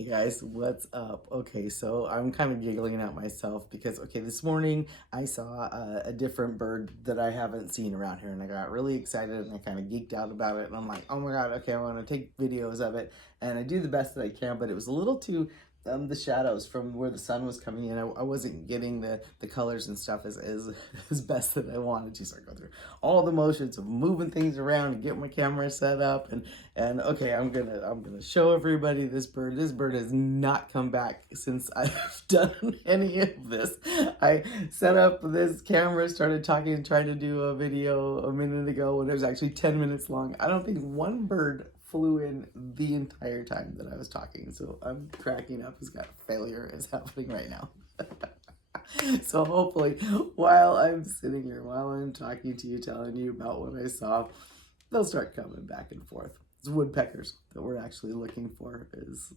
Hey guys, what's up? Okay, so I'm kind of giggling at myself because, okay, this morning I saw a different bird that I haven't seen around here and I got really excited and I kind of geeked out about it and I'm like, oh my God, okay, I want to take videos of it and I do the best that I can, but it was a little too, the shadows from where the sun was coming in, I wasn't getting the colors and stuff as best that I wanted to, so I go through all the motions of moving things around and get my camera set up and okay, I'm gonna show everybody this bird. This bird has not come back since I've done any of this. I set up this camera, started talking and trying to do a video a minute ago when it was actually 10 minutes long. I don't think one bird flew in the entire time that I was talking. So I'm cracking up. He's got failure is happening right now. So hopefully while I'm sitting here, while I'm talking to you, telling you about what I saw, they'll start coming back and forth. It's woodpeckers that we're actually looking for is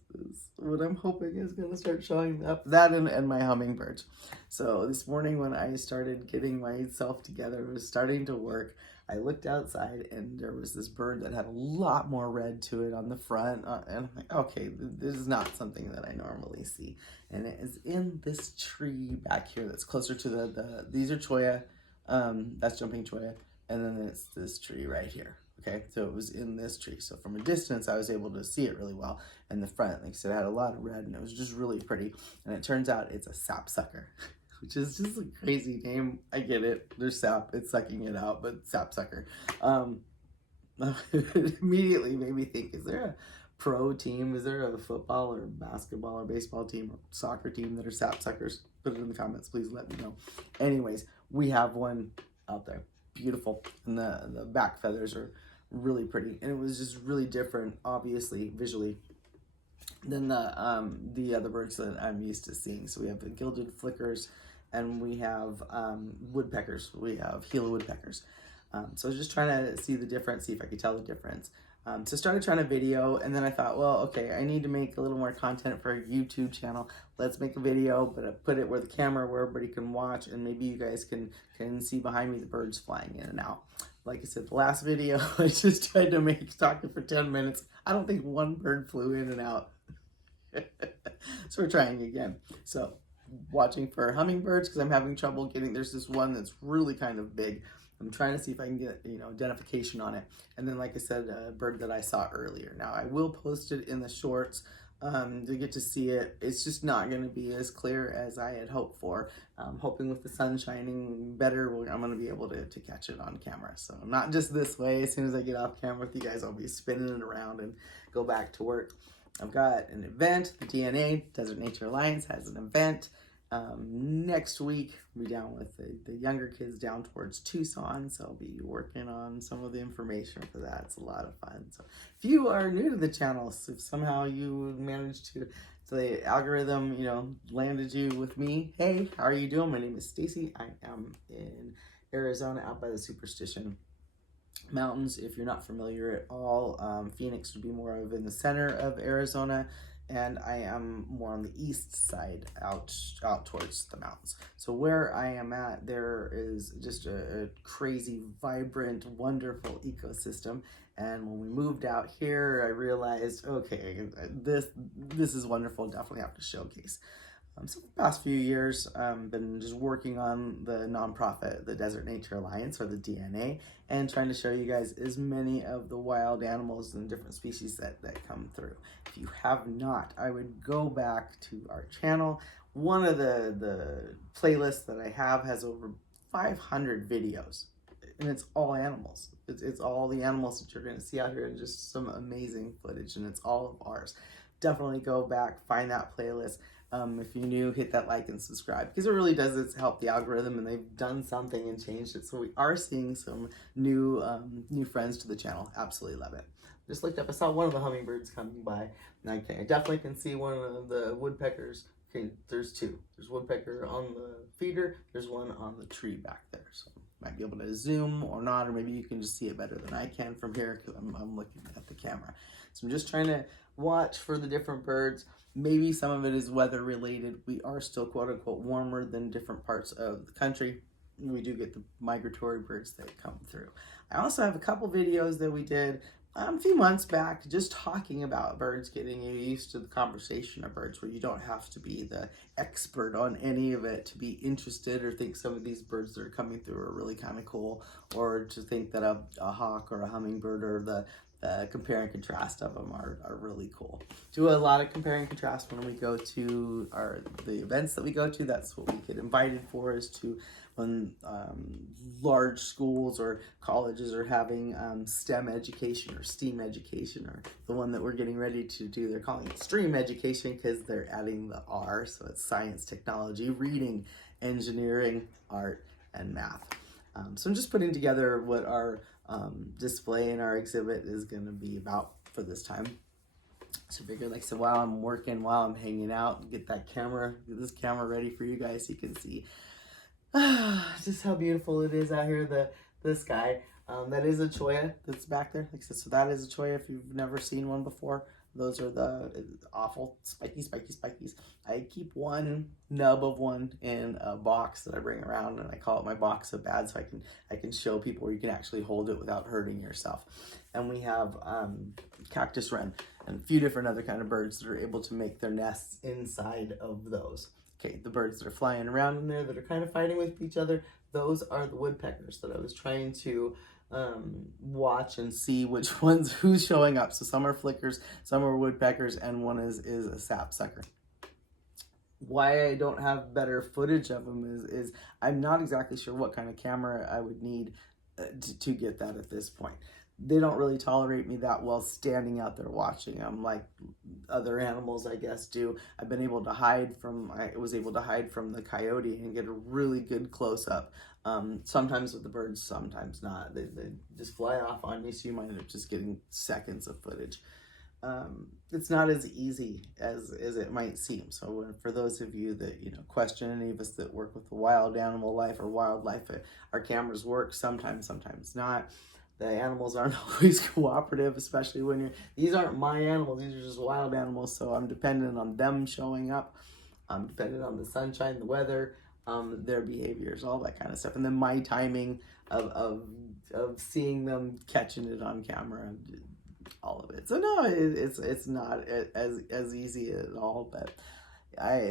what I'm hoping is going to start showing up. That and my hummingbirds. So this morning when I started getting myself together, was starting to work, I looked outside and there was this bird that had a lot more red to it on the front. And I'm like, okay, this is not something that I normally see. And it is in this tree back here that's closer to these are choya, that's jumping choya. And then it's this tree right here. Okay, so it was in this tree. So from a distance, I was able to see it really well. And the front, like I said, it had a lot of red and it was just really pretty. And it turns out it's a sapsucker, which is just a crazy name. I get it. There's sap, it's sucking it out, but sapsucker. It immediately made me think, is there a pro team? Is there a football or basketball or baseball team or soccer team that are sapsuckers? Put it in the comments, please let me know. Anyways, we have one out there. Beautiful. And the back feathers are really pretty, and it was just really different, obviously visually, than the other birds that I'm used to seeing. So we have the gilded flickers and we have woodpeckers. We have Gila woodpeckers. So I was just trying to see the difference, see if I could tell the difference. So started trying to video, and then I thought, well, okay, I need to make a little more content for a YouTube channel. Let's make a video, but I put it where the camera, where everybody can watch, and maybe you guys can see behind me the birds flying in and out. Like I said, the last video, I just tried to make talking for 10 minutes. I don't think one bird flew in and out. So we're trying again. So watching for hummingbirds because I'm having trouble getting, there's this one that's really kind of big. I'm trying to see if I can get, identification on it. And then, like I said, a bird that I saw earlier. Now, I will post it in the shorts to get to see it. It's just not going to be as clear as I had hoped for. I'm hoping with the sun shining better, I'm going to be able to catch it on camera. So not just this way. As soon as I get off camera with you guys, I'll be spinning it around and go back to work. I've got an event. The DNA, Desert Nature Alliance, has an event. Next week, we'll be down with the younger kids down towards Tucson, so I'll be working on some of the information for that. It's a lot of fun. So if you are new to the channel, if somehow you managed to, so the algorithm, landed you with me, hey, how are you doing? My name is Stacy. I am in Arizona, out by the Superstition Mountains. If you're not familiar at all, Phoenix would be more of in the center of Arizona, and I am more on the east side, out towards the mountains. So where I am at, there is just a crazy, vibrant, wonderful ecosystem. And when we moved out here, I realized, okay, this is wonderful. Definitely have to showcase. So the past few years, been just working on the nonprofit, the Desert Nature Alliance, or the DNA, and trying to show you guys as many of the wild animals and different species that come through. If you have not, I would go back to our channel. One of the playlists that I have has over 500 videos, and it's all animals. It's all the animals that you're going to see out here, and just some amazing footage, and it's all of ours. Definitely go back, find that playlist. If you're new, hit that like and subscribe, because it really does help the algorithm, and they've done something and changed it. So we are seeing some new friends to the channel. Absolutely love it. Just looked up, I saw one of the hummingbirds coming by. Okay, I definitely can see one of the woodpeckers. Okay, there's two. There's woodpecker on the feeder. There's one on the tree back there. So might be able to zoom or not, or maybe you can just see it better than I can from here because I'm looking at the camera. So I'm just trying to watch for the different birds. Maybe some of it is weather related. We are still quote unquote warmer than different parts of the country. We do get the migratory birds that come through. I also have a couple videos that we did a few months back, just talking about birds, getting you used to the conversation of birds, where you don't have to be the expert on any of it to be interested or think some of these birds that are coming through are really kind of cool, or to think that a hawk or a hummingbird or the compare and contrast of them are really cool. Do a lot of compare and contrast when we go to the events that we go to. That's what we get invited for, is to when large schools or colleges are having STEM education or STEAM education, or the one that we're getting ready to do, they're calling it STREAM education because they're adding the R, so it's science, technology, reading, engineering, art, and math. So I'm just putting together what our display in our exhibit is going to be about for this time. So I figured, like I said, while I'm working, while I'm hanging out, get this camera ready for you guys so you can see just how beautiful it is out here, the sky. That is a cholla that's back there. Like I said, so that is a cholla if you've never seen one before. Those are the awful spikies. I keep one nub of one in a box that I bring around, and I call it my box of bad, so I can show people where you can actually hold it without hurting yourself. And we have cactus wren and a few different other kind of birds that are able to make their nests inside of those. Okay, the birds that are flying around in there that are kind of fighting with each other, those are the woodpeckers that I was trying to watch and see which ones, who's showing up. So some are flickers, some are woodpeckers, and one is a sapsucker. Why I don't have better footage of them is I'm not exactly sure what kind of camera I would need to get that at this point. They don't really tolerate me that well standing out there watching them like other animals, I guess, do. I was able to hide from the coyote and get a really good close-up. Sometimes with the birds, sometimes not. They just fly off on you, so you might end up just getting seconds of footage. It's not as easy as it might seem. So for those of you that question any of us that work with the wild animal life or wildlife, our cameras work sometimes not. The animals aren't always cooperative, especially when these aren't my animals, these are just wild animals, so I'm dependent on them showing up. I'm dependent on the sunshine, the weather, their behaviors, all that kind of stuff. And then my timing of seeing them, catching it on camera, all of it. So no, it's not as easy at all, but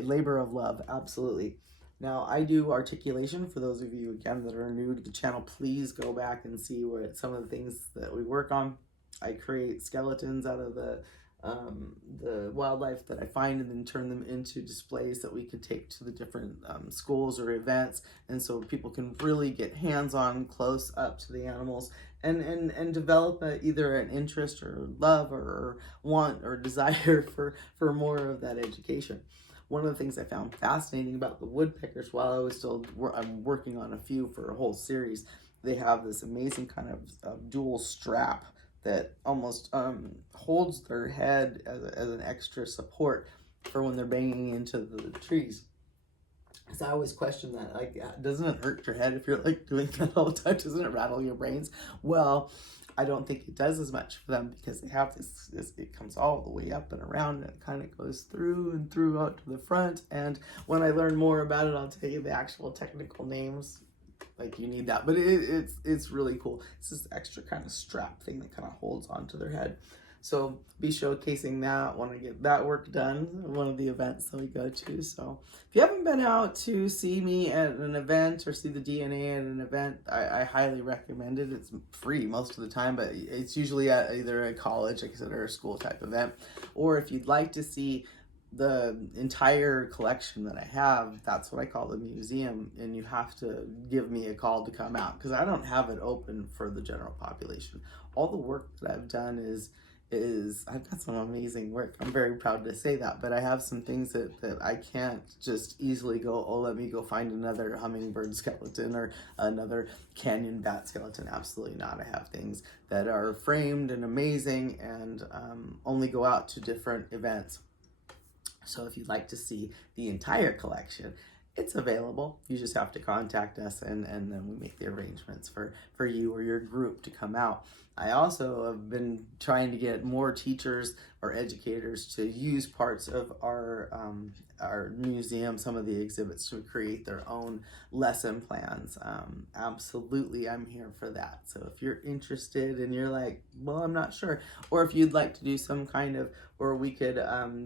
labor of love, absolutely. Now, I do articulation. For those of you, again, that are new to the channel, please go back and see where some of the things that we work on. I create skeletons out of the wildlife that I find, and then turn them into displays that we could take to the different schools or events, and so people can really get hands-on, close up to the animals, and develop either an interest or love or want or desire for more of that education. One of the things I found fascinating about the woodpeckers, while I was I'm working on a few for a whole series, they have this amazing kind of dual strap that almost holds their head as an extra support for when they're banging into the trees. So I always question that, like, doesn't it hurt your head if you're like doing that all the time? Doesn't it rattle your brains? Well, I don't think it does as much for them because they have this it comes all the way up and around, and it kind of goes through and through out to the front. And when I learn more about it, I'll tell you the actual technical names. Like, you need that, but it's really cool. It's this extra kind of strap thing that kind of holds onto their head. So be showcasing that when I get that work done, one of the events that we go to. So if you haven't been out to see me at an event or see the DNA at an event, I highly recommend it. It's free most of the time, but it's usually at either a college, like I said, or a school type event. Or if you'd like to see the entire collection that I have, that's what I call the museum, and you have to give me a call to come out because I don't have it open for the general population. All the work that I've done is I've got some amazing work. I'm very proud to say that, but I have some things that I can't just easily go, oh, let me go find another hummingbird skeleton or another canyon bat skeleton. Absolutely not. I have things that are framed and amazing and only go out to different events. So if you'd like to see the entire collection, it's available. You just have to contact us, and then we make the arrangements for you or your group to come out. I also have been trying to get more teachers or educators to use parts of our museum, some of the exhibits, to create their own lesson plans. Absolutely, I'm here for that. So if you're interested and you're like, well, I'm not sure, or if you'd like to do some kind of, or we could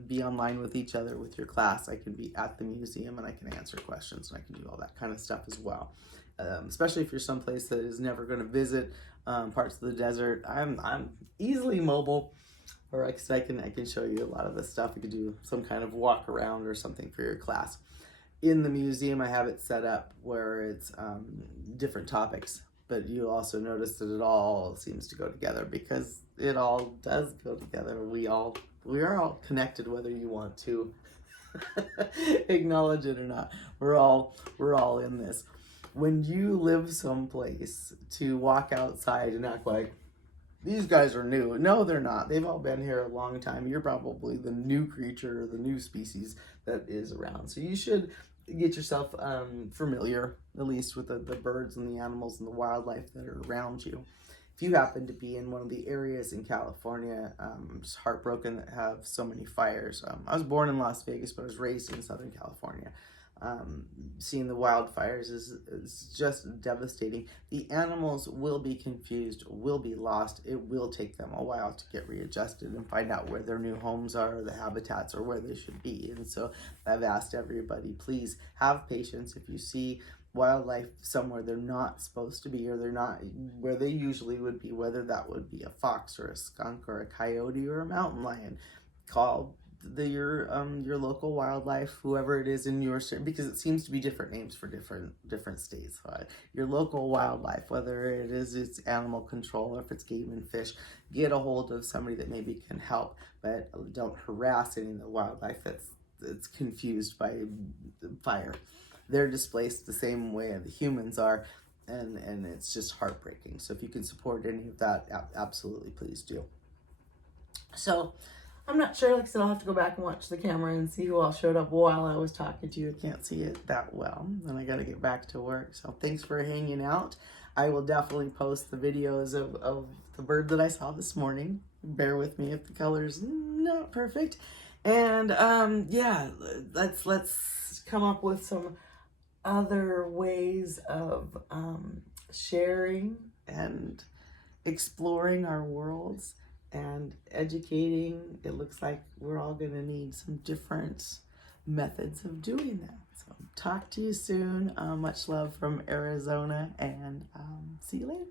be online with each other with your class, I can be at the museum and I can answer questions and I can do all that kind of stuff as well. Especially if you're someplace that is never going to visit parts of the desert, I'm easily mobile, or I can show you a lot of this stuff. You could do some kind of walk around or something for your class. In the museum, I have it set up where it's different topics, but you also notice that it all seems to go together, because it all does go together. We are all connected, whether you want to acknowledge it or not. We're all in this. When you live someplace, to walk outside and act like these guys are new. No, they're not. They've all been here a long time. You're probably the new creature, or the new species that is around. So you should get yourself familiar, at least with the birds and the animals and the wildlife that are around you. If you happen to be in one of the areas in California, I'm just heartbroken that have so many fires. I was born in Las Vegas, but I was raised in Southern California. Seeing the wildfires is just devastating. The animals will be confused, will be lost. It will take them a while to get readjusted and find out where their new homes are, or the habitats, or where they should be. And so I've asked everybody, please have patience. If you see wildlife somewhere they're not supposed to be, or they're not where they usually would be, whether that would be a fox or a skunk or a coyote or a mountain lion, call your local wildlife, whoever it is in your state, because it seems to be different names for different states. Your local wildlife, whether it's animal control or if it's game and fish, get a hold of somebody that maybe can help, but don't harass any of the wildlife that's confused by fire. They're displaced the same way the humans are, and it's just heartbreaking. So if you can support any of that, absolutely, please do. So I'm not sure, like I said, I'll have to go back and watch the camera and see who all showed up while I was talking to you. I can't see it that well, and I got to get back to work. So thanks for hanging out. I will definitely post the videos of the bird that I saw this morning. Bear with me if the color's not perfect. And yeah, let's come up with some other ways of sharing and exploring our worlds and educating. It looks like we're all going to need some different methods of doing that. So talk to you soon. Much love from Arizona, and see you later.